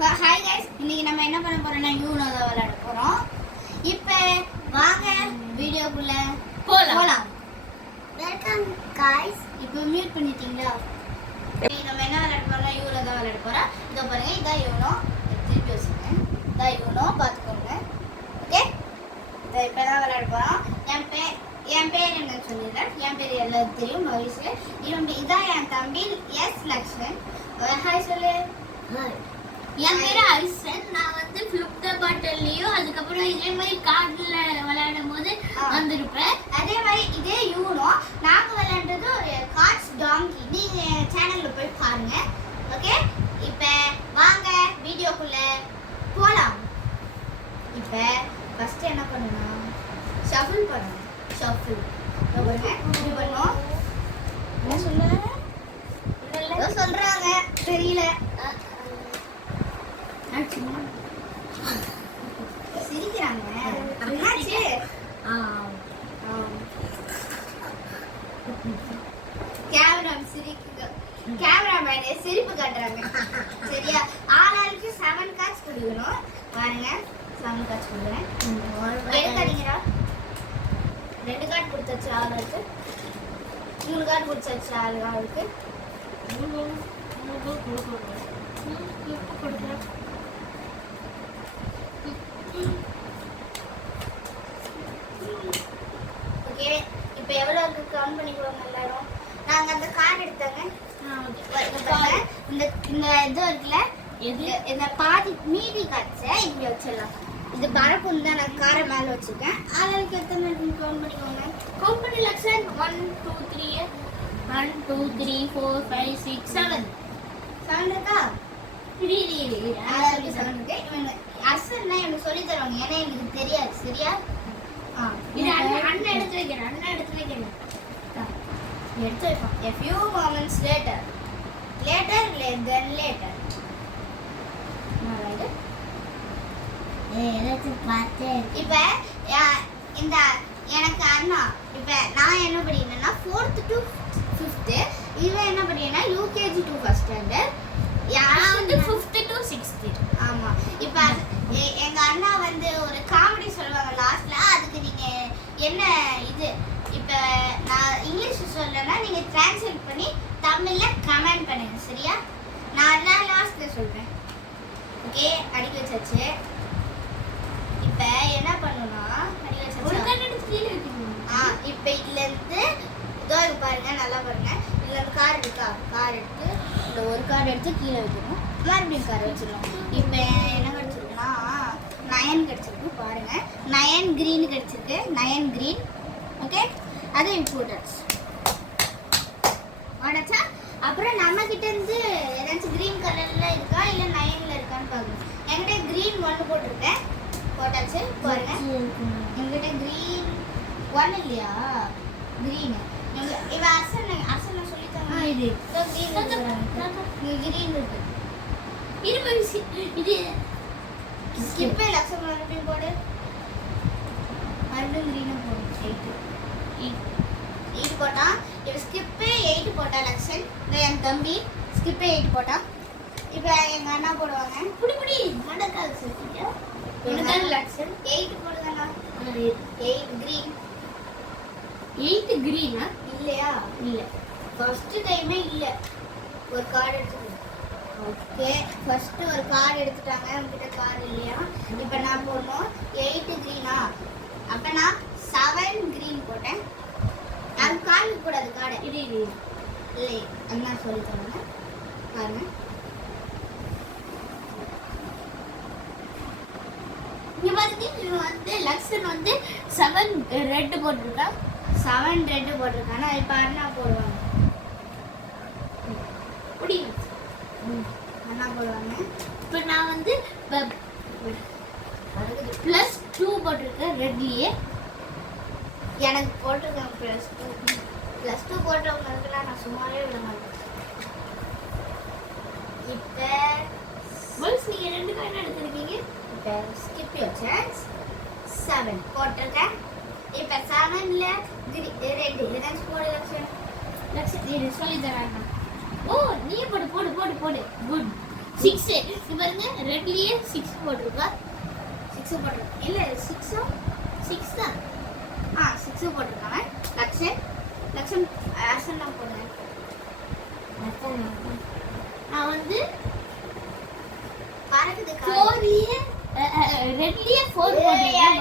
Hi guys, இன்னைக்கு நம்ம என்ன பண்ண போறோம்னா யூனோ தான் விளையாட போறோம். இப்போ வாங்க வீடியோக்குள்ள போலாம். Welcome guys. இப்போ மியூட் பண்ணிட்டீங்களா? நம்ம என்ன விளையாட போறோம்னா யூனோ தான் விளையாட போறோம். இத பாருங்க, இதான் யூனோ. திருப்பி வச்சுங்க. இதான் யூனோ, பாத்துக்கோங்க. ஓகே, இப்போ தான் விளையாட போறோம். என் பேர் என்ன சொல்லிடுறேன். என் பேர் எல்லாருக்கும் தெரியும், மகேஷ். இதான் என் தம்பி எஸ் லக்ஷ்மன். ஹாய் சொல்லு. ஹாய். என் பேரு ஐசன். நான் வந்து ஃப்ளிப் பாட்டிலையும் அதுக்கப்புறம் இதே மாதிரி கார்டில் விளையாடும் போது வந்திருப்பேன். அதே மாதிரி இதே யூனோ நாங்கள் விளையாண்டது கார்ட்ஸ் டாங்கி. நீங்கள் சேனலில் போய் பாருங்க. ஓகே, இப்போ வாங்க வீடியோக்குள்ள போகலாம். இப்போ ஃபஸ்ட்டு என்ன பண்ணணும், ஷஃபிள் பண்ணணும். ஷஃபிள் பண்ணணும். என்ன சொல்கிறாங்க தெரியல. சிரிக்கிறாங்க. என்னாச்சு? கேமராமேனே சிரிப்பு காட்டுறாங்க. சரியா? ஆளாளுக்கு 7 கார்ட்ஸ் கொடுக்கணும். பாருங்க, 7 கார்ட்ஸ் கொடுக்குறேன். எடுக்காதீங்கடா. 2 கார்டு கொடுத்தாச்சு ஆளாளுக்கு. 3 கார்டு கொடுத்தாச்சு ஆளாளுக்கு. கொடுக்குறேன். ஓகே, இப்போ எவ்வளோ இருக்கு கவுண்ட் பண்ணிக்குவாங்க எல்லாரும். நாங்கள் அந்த கார்டு எடுத்தாங்க. இந்த இந்த இது இருக்குல்ல, இந்த பாதி மீதி காய்ச்ச இங்கே வச்சிடலாம். இது பறக்கும் தான். நான் காரை மேலே வச்சுருக்கேன். ஆளுக்கு எத்தனை இருக்குன்னு கவுண்ட் பண்ணிக்கோங்க. கவுண்ட் பண்ணி லக்ஷன். 1 2 3 1 2 3 4 5 6 7 7 இருக்கா? அரசன்னா எனக்கு சொல்லி தருவாங்க, ஏன்னா எனக்கு தெரியாது. சரியா? அண்ணன் எடுத்து வைக்கிறேன். எடுத்து வைப்போம். A few moments later. Then later. இப்ப இந்த எனக்கு அண்ணா, இப்ப நான் என்ன படிக்கிறேன்னா 4th to 5th. இவன் என்ன படிக்கிறேன்னா UKG to 1st standard. யாராவது வந்து 5th to 6th. ஆமா. இப்ப எங்க அண்ணா வந்து ஒரு காமெடி சொல்லுவாங்க லாஸ்ட்ல. அதுக்கு நீங்க என்ன இது, இப்ப நான் இங்கிலீஷ் சொல்லனா நீங்க டிரான்ஸ்லேட் பண்ணி தமிழ்ல கமெண்ட் பண்ணுங்க. சரியா? நான் லாஸ்ட்ல சொல்றேன். ஓகே, அடிக்க வச்சாச்சு. இப்ப என்ன பண்ணனும்னா அடிக்க வச்சாச்சு. ஒரு கார்டு எடுத்து கீழ வைக்கணும். இப்ப இதுல இருந்து இதோ பாருங்க, நல்லா பாருங்க. இதுல இருந்து கார்டு இருக்கா? கார்டு எடுத்து இந்த ஒரு கார்டு எடுத்து கீழே வைக்கணும். மறுபடியும் கார்டு வச்சிடணும். இப்போ என்ன கிடைச்சிருக்குன்னா 9 கிடைச்சிருக்கு. பாருங்க, 9 கிரீன் கிடைச்சிருக்கு. 9 கிரீன். ஓகே, அது இம்பார்ட்டன்ஸ் ஆடாச்சா. அப்புறம் நம்ம கிட்ட இருந்து ஏதாச்சும் கிரீன் கலர்ல இருக்கா இல்ல 9ல இருக்கான்னு பாருங்க. என்கிட்ட கிரீன் 1 போட்டிருக்கேன். போட்டாச்சு. பாருங்க, என்கிட்ட கிரீன் 1 இல்லையா? கிரீன் இவ அரசனை சொல்லி தரேன். இது கிரீன் இருக்கு. இது ஸ்கிப்பே லக்ஷம் மறுபடியும் போடு. மறுபடியும் கிரீனை போடு. 8 போட்டா. இவ ஸ்கிப்பே 8 போட்டா லக்ஷன். என் தம்பி ஸ்கிப்பே 8 போட்டா. இப்போ எங்க அண்ணா போடுவாங்க. புடி மண்டக்கால் சொல்லிட்டியா? மண்டக்கால் லக்ஷன் 8 போடுதானா? 8 கிரீன். 8 கிரீனா? இல்லையா? இல்ல. ஃபர்ஸ்ட் டைமே இல்ல. ஒரு கார்டு எடுத்து. ஓகே, ஃபர்ஸ்ட் ஒரு கார்டு எடுத்துட்டாங்க. உங்ககிட்ட கார்டு இல்லையா? இப்போ நான் போடணும் 8 கிரீனா. அப்ப நான் 7 கிரீன் போட்டேன். அது கார்டு கூடாது. கார்டு இது இல்லை, அண்ணா சொல்லி தராங்க. பாருங்க, இங்க பாத்தீங்கன்னா வந்து லக்ஷன் வந்து 7 ரெட் போட்டிருக்கா. 7 ரெட் போட்டிருக்கானா. இப்போ அண்ணா போடுவாங்க. அண்ணா போடுவாங்க. இப்போ நான் வந்து +2 போட்டிருக்கேன் ரெட்லயே. எனக்கு போட்டிருக்கேன் +2 போட்டவங்களுக்குலாம் நான் சும்மாவே விட மாட்டேன். இப்போ நீங்க 2 கார்டு எடுத்துருக்கீங்க. இப்போ ஸ்கிப் யுவர் சான்ஸ். 7 போட்டிருக்கேன். இப்போ 7ல ரெட் ஏதாச்சும் போடு லக்ஷன். சொல்லி தராங்க. ஓ, நீ போடு போடு போடு போடு. குட். 6 இது பாருங்க ரெட்லயே 6 போட்டுருக்கா 6 போட்டுருக்கா இல்ல 6 தான் 6 போட்டுருக்காங்க லக்ஷன் ஆசன் தான் போடுறேன் நான் வந்து பறக்குது 4லயே ரெட்லயே 4 போட்டுருக்கேன்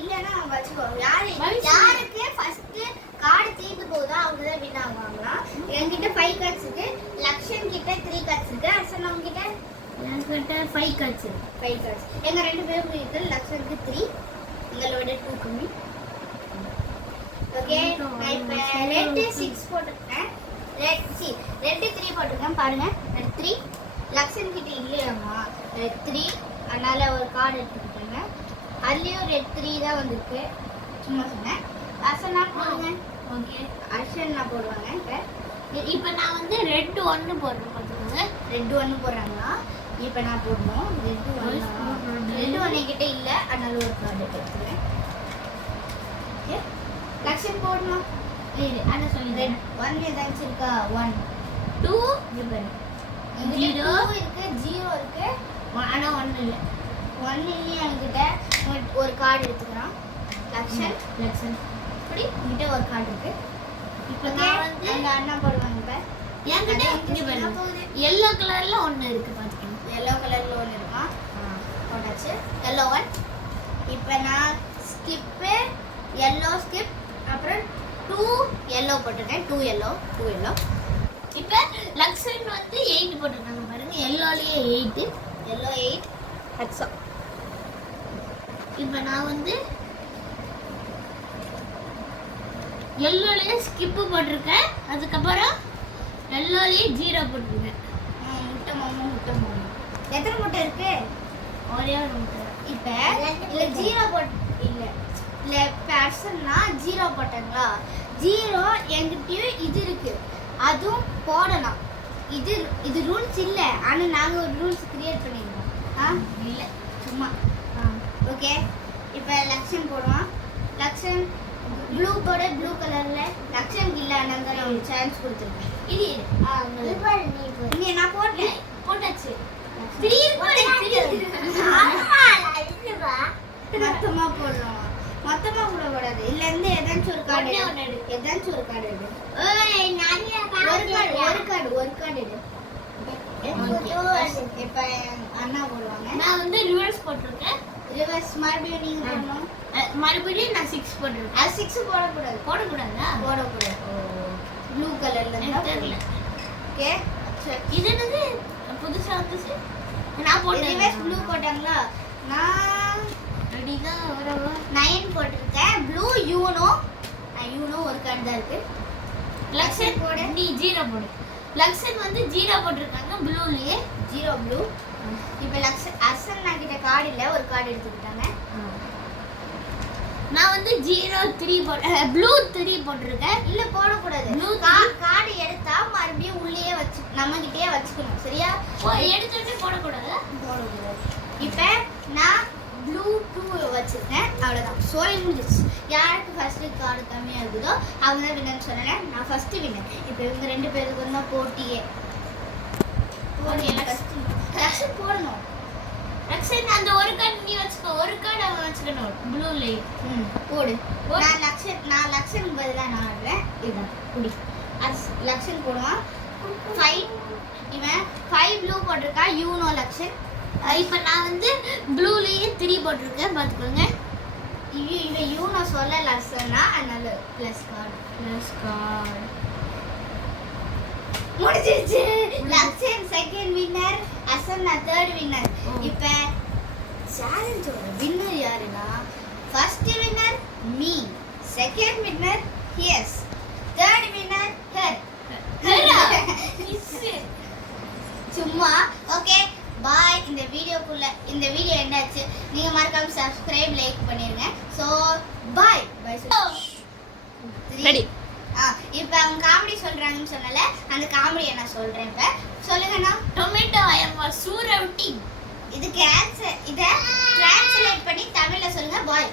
இல்லனா வச்சுக்கோ யாருக்கு ஃபர்ஸ்ட் கார்டு தீந்து போகுதோ அவங்க தான் வின் ஆவாங்களாம் என்கிட்ட 5 கார்ட்ஸ் இருக்கு லக்ஷன் கிட்ட 3 கார்ட்ஸ் இருக்கு அசன் அவங்க கிட்ட என்கிட்ட 5 கார்ட்ஸ் எங்க ரெண்டு பேருக்கு இருக்கு லக்ஷனுக்கு 3 எங்களோட 2 கம்மி ஓகே நான் இப்ப ரெட் 6 போட்டுட்டேன் ரெட் 3 போட்டுட்டேன் பாருங்க ரெட் 3 லக்ஷன் கிட்ட இல்லையாமா ரெட் 3 அதனால ஒரு கார்டு எடுத்துக்கிட்டேங்க அதுலயும் ரெட் 3 தான் வந்திருக்கு சும்மா சொன்னேன் அசனா போடுங்க ஓகே அசனா போடுவாங்க இப்போ நான் வந்து ரெட் 1 போடுறேன் பாத்துக்கோங்க ரெட் 1 போடுறாங்களா இப்போ நான் போடணும் ரெட் 1 என்கிட்ட இல்ல அதனால ஒரு கார்டு எடுத்துக்கிறேன் ஓகே லக்ஷன் போடணும் இல்ல அத சொல்லுங்க ரெட் 1 ஏதாச்சும் இருக்கா 1 2 இது 0 இருக்கு 0 இருக்கு ஆனா 1 இல்ல 1 இல்லையா என்கிட்ட ஒரு கார்டு எடுத்துக்கலாம் லக்ஷன் இப்படி இங்கிட்ட ஒரு கார்டு இருக்கு இப்போ நான் வந்து எங்க அண்ணா போடுவாங்க இப்ப என்கிட்ட இங்க பாருங்க yellow கலர்ல ஒன்னு இருக்கு பாத்துக்கோங்க yellow கலர்ல ஒன்னு இருக்கா போட்டாச்சு yellow 1 இப்போ நான் ஸ்கிப் yellow ஸ்கிப் அப்புறம் 2 yellow போட்டுட்டேன் 2 yellow இப்போ லக்ஷன் வந்து 8 போட்டுட்டாங்க பாருங்க yellowலயே 8 ஹட்ஸா இப்போ நான் வந்து yellowலயே ஸ்கிப் போட்டுருக்கேன் அதுக்கப்புறம் yellowலயே 0 போட்டுருக்கேன் முட்டை மாமா எத்தனை முட்டை இருக்கு ஒரே ஒரு முட்டை இப்போ இல்ல 0 போட்டு இல்ல பர்சன்னா 0 போட்டாங்களா 0 என்கிட்டயும் இது இருக்கு அதுவும் போடலாம் இது ரூல்ஸ் இல்ல ஆனா நாங்க ஒரு ரூல்ஸ் கிரியேட் பண்ணிருக்கோம் இல்ல சும்மா ஓகே இப்போ லக்ஷன் போடுவான் லக்ஷன் ப்ளூ போட ப்ளூ கலர்ல லக்ஷன் இல்ல நாங்க ஒரு சான்ஸ் கொடுத்துருக்கேன் இது நீ நான் போட்டாச்சு மொத்தமா போடுறோம் மொத்தமா கூட கூடாது இல்ல இருந்து ஏதாச்சும் ஒரு கார்டு எடு ஒரு கார்டு எடு இப்ப அண்ணா போடுவாங்க நான் வந்து ரிவர்ஸ் போட்டிருக்கேன் ரிவர்ஸ் மறுபடியும் நீங்க போடணும் மறுபடியும் நான் 6 போடுறேன் அது 6 போடக்கூடாதா ப்ளூ கலர்ல தெரியல ஓகே இது என்னது புதுசா வந்துச்சு நான் போட்டேன் ரிவர்ஸ் ப்ளூ போட்டாங்களா நான் ரெடியா வரவா 9 போட்டுருக்கேன் ப்ளூ யூனோ ஒரு கார்டு தான் இருக்கு லக்ஷன் போடு நீ 0 போடு லக்ஷன் வந்து 0 போட்டுருக்காங்க ப்ளூலயே 0 ப்ளூ இப்போ லக்ஷன் அசன் நான் கிட்ட கார்டு இல்ல ஒரு கார்டு எடுத்துக்கிட்டாங்க நான் வந்து 03 ப்ளூ 3 போட்டுருக்கேன் இல்ல போட கூடாது ப்ளூ கார்டு எடுத்தா மறுபடியும் உள்ளேயே வச்சு நம்ம கிட்டயே வச்சுக்கணும் சரியா எடுத்துட்டு போட கூடாது இப்போ நான் ப்ளூ 2 வச்சிருக்கேன் அவ்வளவுதான் சோலி முடிஞ்சிச்சு யாருக்கு ஃபர்ஸ்ட் கார்டு கம்மியா இருக்குதோ அவங்க தான் வின்னர் சொன்னேன் நான் ஃபர்ஸ்ட் வின்னர் இப்போ இவங்க ரெண்டு பேருக்கு தான் போட்டியே லக்ஷன் போடணும் லக்ஷன் அந்த ஒரு கார்டு நீ வச்சுக்கோ ஒரு கார்டு அவன் வச்சுக்கணும் ப்ளூலயே போடு நான் லக்ஷன் பதிலா நான் ஆடுறேன் இதுதான் குடி லக்ஷன் போடுவான் 5 இவன் 5 ப்ளூ போட்டிருக்கா யூனோ லக்ஷன் இப்போ நான் வந்து ப்ளூலயே 3 போட்டிருக்கேன் பார்த்துக்கோங்க இவன் யூனோ சொல்ல லக்ஷன்னா அதனால ப்ளஸ் கார்டு முடிஞ்சிருச்சு Lakshan second winner Asan third winner இப்போ சேலஞ்சோட வின்னர் யாருன்னா first winner me second winner S third winner her சும்மா ஓகே பாய் இந்த வீடியோ என்னாச்சு நீங்க மறக்காம சப்ஸ்கிரைப் லைக் பண்ணிருங்க சோ பாய் ரெடி இப்போ அவங்க காமெடி சொல்றாங்கன்னு சொன்னல அந்த காமெடியை நான் சொல்றேன் இப்ப சொல்லுங்கண்ணா டொமேட்டோ ஐ அம் சூரவுட்டி இதுக்கு ஆன்சர் இத ட்ரான்ஸ்லேட் பண்ணி தமிழ்ல சொல்லுங்க பாய்